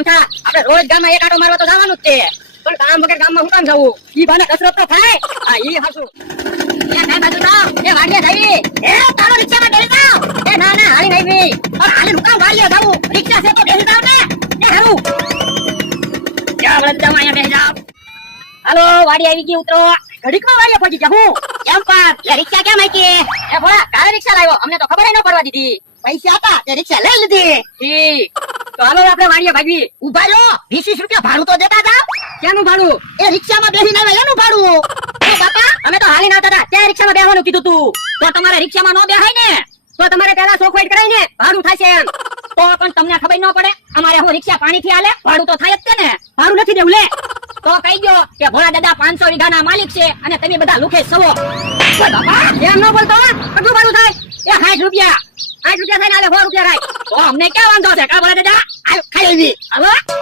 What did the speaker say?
કામ થા આપણે રોજ ગામમાં એક આટો મારવા તો જવાનું જ છે પણ કામ વગર ગામમાં હું કામ જવું ઈ બાને કસરત તો થાય આ ઈ હાસુ એ ના બાજુ જાવ એ વાડીએ જઈ એ તારો રિક્ષામાં બેસી જાવ એ ના ના હાલી નહીં બી પણ હાલી હું કામ વાડીએ જાવું રિક્ષા છે તો બેસી જાવ ને એ હારું ક્યાં વળત જાવ અહીંયા બેસી જાવ હાલો વાડી આવી ગઈ ઉતરો ઘડીકમાં વાડીએ પહોંચી જા હું કેમ પાપ એ રિક્ષા કેમ આકી એ ભોળા કાલે રિક્ષા લાવ્યો અમને તો ખબર ન પડવા દીધી પૈસા હતા તે રિક્ષા લઈ લીધી ઠીક તો હાલો આપણે વાડીએ ભાગવી ઉભા રહ્યો 20 રૂપિયા ભાડું તો દેતા જાવ કેનું ભાડું એ રિક્ષામાં બેસીને આવે એનું ભાડું એ બાપા અમે તો હાલીને આવતા હતા ત્યાં રિક્ષામાં બેસવાનું કીધું તું તો તમારે રિક્ષામાં ન બેહાય ને તો તમારે પેલા સોખવાઈટ કરાઈને ભાડું થશે એમ તો પણ તમને ખબર ન પડે અમારે હું રિક્ષા પાણીથી હાલે ભાડું તો થાય જ છે ને ભાડું નથી દેવું લે તો કહી દો કે ભોળા દાદા 500 વીઘાના માલિક છે અને તમે બધા લુખે સવો બાપા એમ ન બોલતો કેટલું ભાડું થાય એ 60 રૂપિયા 60 રૂપિયા થાય ને 100 રૂપિયા થાય તો અમને ક્યાં વાંધો છે કા ભોળા દાદા ખાઈ લેવી હાલો